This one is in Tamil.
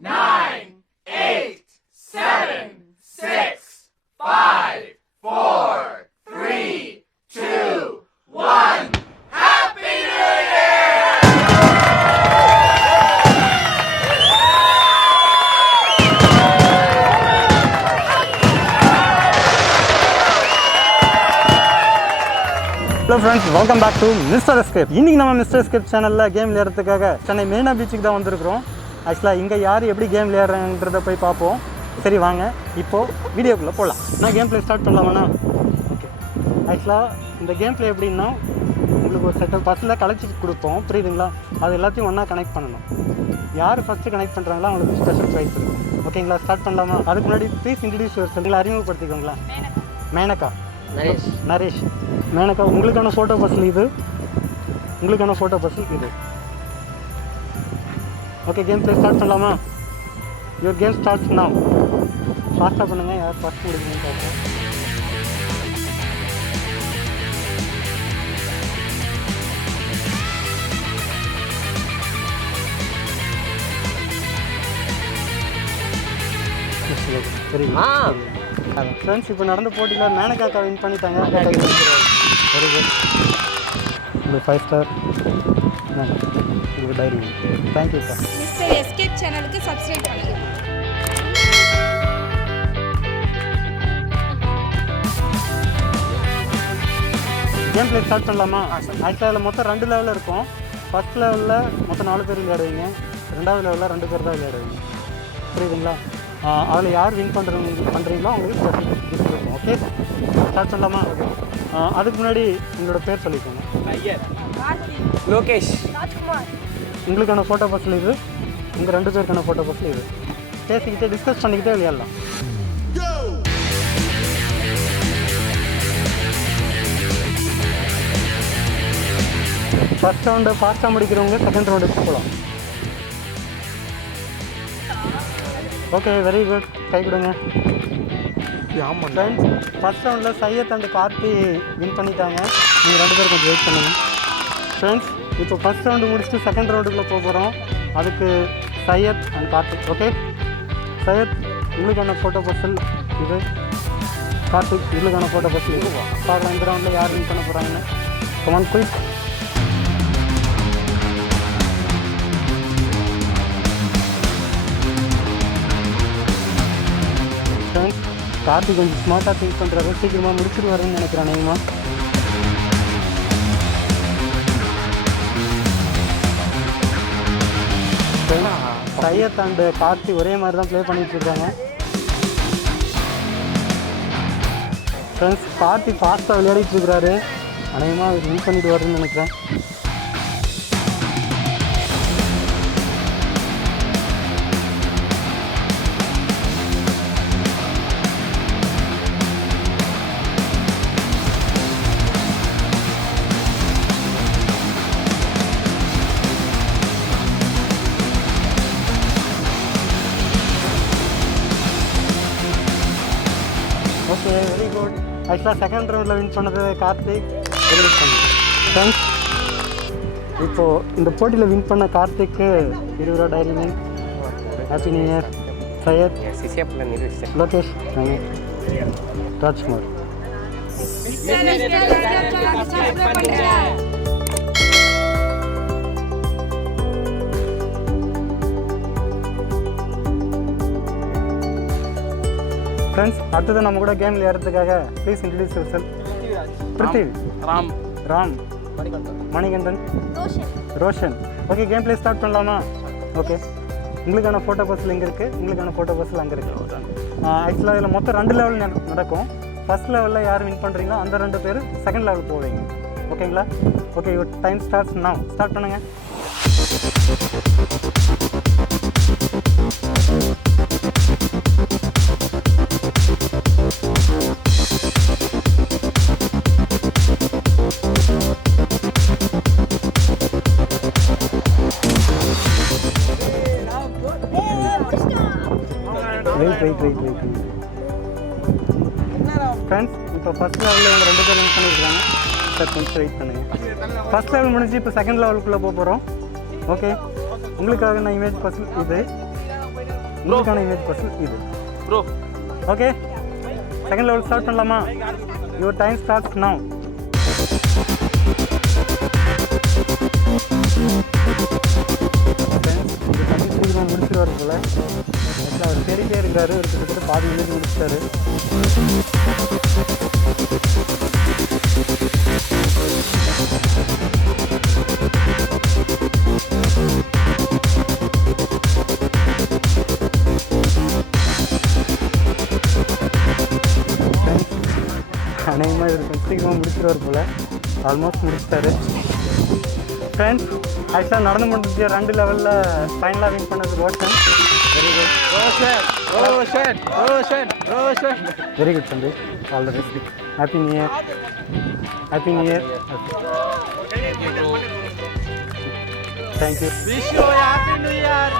9, 8, 7, 6, 5, 4, 3, 2, 1. Happy New Year! Hello friends, welcome back to MrEscape. இன்னைக்கு நம்ம MrEscape சேனல்ல கேம் விளையாடுறதுக்காக சென்னை மெரினா பீச்சுக்கு தான் வந்திருக்கிறோம். ஆக்சுவலாக இங்கே யார் எப்படி கேம் விளையாடுறாங்கன்றதை போய் பார்ப்போம். சரி வாங்க இப்போது வீடியோக்குள்ளே போகலாம். நான் கேம் ப்ளே ஸ்டார்ட் பண்ணலாமாண்ணா? ஓகே. ஆக்சுவலாக இந்த கேம் ப்ளே எப்படின்னா உங்களுக்கு ஒரு செட்டப் பஸ்ஸில் கலெக்சி கொடுப்போம், புரியுதுங்களா? அது எல்லாத்தையும் ஒன்றா கனெக்ட் பண்ணணும். யார் ஃபஸ்ட்டு கனெக்ட் பண்ணுறாங்களோ அவங்களுக்கு ஸ்பெஷல் ப்ரைஸ் இருக்கும். ஓகேங்களா, ஸ்டார்ட் பண்ணலாமா? அதுக்கு முன்னாடி ப்ளீஸ் இன்ட்ரடியூஸ் யுவர் செல்ஃப். அறிமுகப்படுத்திக்கோங்களா? மேனகா. நரேஷ். மேனகா, உங்களுக்கான ஃபோட்டோ பஸ்ஸில் இது, உங்களுக்கான ஃபோட்டோ பஸ்ஸில் இது. ஓகே, கேம் ப்ளே ஸ்டார்ட் பண்ணலாமா? Your game starts now. ஃபாஸ்ட்டாக பண்ணுங்கள், யார் ஃபஸ்ட் முடிக்கணும்னு பார்ப்போம். சரி ஃப்ரெண்ட்ஸ், இப்போ நடந்த போட்டியில் மேனகாக்கா வின் பண்ணிட்டாங்க. Very good. உங்களுக்கு 5 ஸ்டார். உங்களுக்கு டைரி. Thank you sir. MrEscape சேனலுக்கு சப்ஸ்கிரைப் பண்ணுங்க. கேம் ப்ளே ஸ்டார்ட் பண்ணலாமா? ஆக்சுவலாக அதில் மொத்தம் 2 லெவலில் இருக்கும். ஃபஸ்ட் லெவலில் மொத்தம் 4 பேர் விளையாடுவீங்க, 2வது லெவலில் 2 பேர் தான் விளையாடுவீங்க, புரியுதுங்களா? அதில் யார் வின் பண்ணுறீங்களோ அவங்களுக்கு ஸ்பெஷல் கிஃப்ட் இருக்கும். ஓகே, ஸ்டார்ட் பண்ணலாமா? அதுக்கு முன்னாடி உங்களோட பேர் சொல்லிக்கோங்க. லோகேஷ். உங்களுக்கான ஃபோட்டோ பஸ்ஸில் இது, உங்கள் 2 பேருக்கான ஃபோட்டோ பஸ்ஸில் இது. பேசிக்கிட்டே டிஸ்கஸ் பண்ணிக்கிட்டே விளையாடலாம். ஃபஸ்ட் ரவுண்டு ஃபாஸ்ட்டாக முடிக்கிறவங்க செகண்ட் ரவுண்டுக்கு போகலாம். Okay, very good. கை கொடுங்க. ஆமாம் ஃப்ரெண்ட்ஸ், ஃபஸ்ட் ரவுண்டில் சையத் அண்ட் கார்த்தி வின் பண்ணிட்டாங்க. நீங்கள் 2 பேர் கொஞ்சம் வெயிட் பண்ணுங்கள். ஃப்ரெண்ட்ஸ், இப்போ ஃபஸ்ட் ரவுண்டு முடிச்சுட்டு செகண்ட் ரவுண்டுக்குள்ளே போக போகிறோம். அதுக்கு சையத் அண்ட் கார்த்திக். ஓகே, சையத் உங்களுக்கான ஃபோட்டோ பர்சல் இது, கார்த்திக் உங்களுக்கான ஃபோட்டோ பர்சல் இது. பார்க்கலாம் இந்த ரவுண்டில் யார் வின் பண்ண போகிறாங்கன்னு. Come on quick. ஃப்ரெண்ட்ஸ், கார்த்திக் கொஞ்சம் ஸ்மார்ட்டாக திங்க் பண்ணுறாரு, சீக்கிரமாக முடிச்சிடுவாருன்னு நினைக்கிறேன். நீங்கம்மா சையத் அண்ட் கார்த்தி ஒரே மாதிரி தான் ப்ளே பண்ணிட்டு இருக்காங்க. ஃப்ரெண்ட்ஸ், கார்த்தி ஃபாஸ்ட்டாக விளையாடிட்டு இருக்கிறாரு. அநேகமாக அவர் வின் பண்ணிட்டு வருதுன்னு நினைக்கிறேன். Okay, very good. ஆக்சுவலாக செகண்ட் ரவுண்டில் வின் பண்ணது கார்த்திக். வெரி குட் பண்ணு. ஃப்ரெண்ட்ஸ், இப்போது இந்த போட்டியில் வின் பண்ண கார்த்திக்கு 20 ரூபா dairy milk. Happy new year. Syed, Lokesh, Rajkumar. Friends, அடுத்தது நம்ம கூட கேம் விளையாடுறதுக்காக please introduce yourself. Prithvi. Ram. Manikandan. Roshan. Okay, game play start பண்ணலாமா? ஓகே, உங்களுக்கான ஃபோட்டோ பஸ்ஸில் இங்கே இருக்குது, உங்களுக்கான ஃபோட்டோ பஸ்ஸில் அங்கே இருக்குது. ஆக்சுவலாக இதில் மொத்தம் 2 லெவல் நடக்கும். ஃபஸ்ட் லெவலில் யார் வின் பண்ணுறீங்களோ அந்த 2 பேர் செகண்ட் லெவல் போவீங்க. ஓகேங்களா? Okay, your time starts now. Start பண்ணுங்கள். வெயிட். ஃப்ரெண்ட்ஸ், இப்போ ஃபஸ்ட் லெவலில் இவங்க 2 பேர் வின் பண்ணியிருக்காங்க. சார் கொஞ்சம் வெயிட் பண்ணுங்கள். ஃபஸ்ட் லெவல் முடிஞ்சு இப்போ செகண்ட் லெவலுக்குள்ளே போக போகிறோம். ஓகே, உங்களுக்காக நான் இமேஜ் பஸ்ஸில் இது, உங்களுக்கான இமேஜ் பர்சன் இது bro okay second level start பண்ணலாமா யுவர் டைம் ஸ்டார்ட்ஸ் நவ் சீக்கிரம் முடிச்சிருவார் போல அவர் தேடிட்டே இருக்காரு ஒரு கிட்டத்தட்ட பாதி இமேஜ் முடிச்சிட்டாரு அநேகமாக இவர் சீக்கிரமாக முடிச்சிருவார் போல் ஆல்மோஸ்ட் முடிச்சிட்டாரு ஃப்ரெண்ட்ஸ் ஆக்சுவலாக நடந்து முடிஞ்ச 2 லெவலில் ஃபைனலாக வின் பண்ணது Roshan very good very good தம்பி all the best happy new year thank you wish you happy new year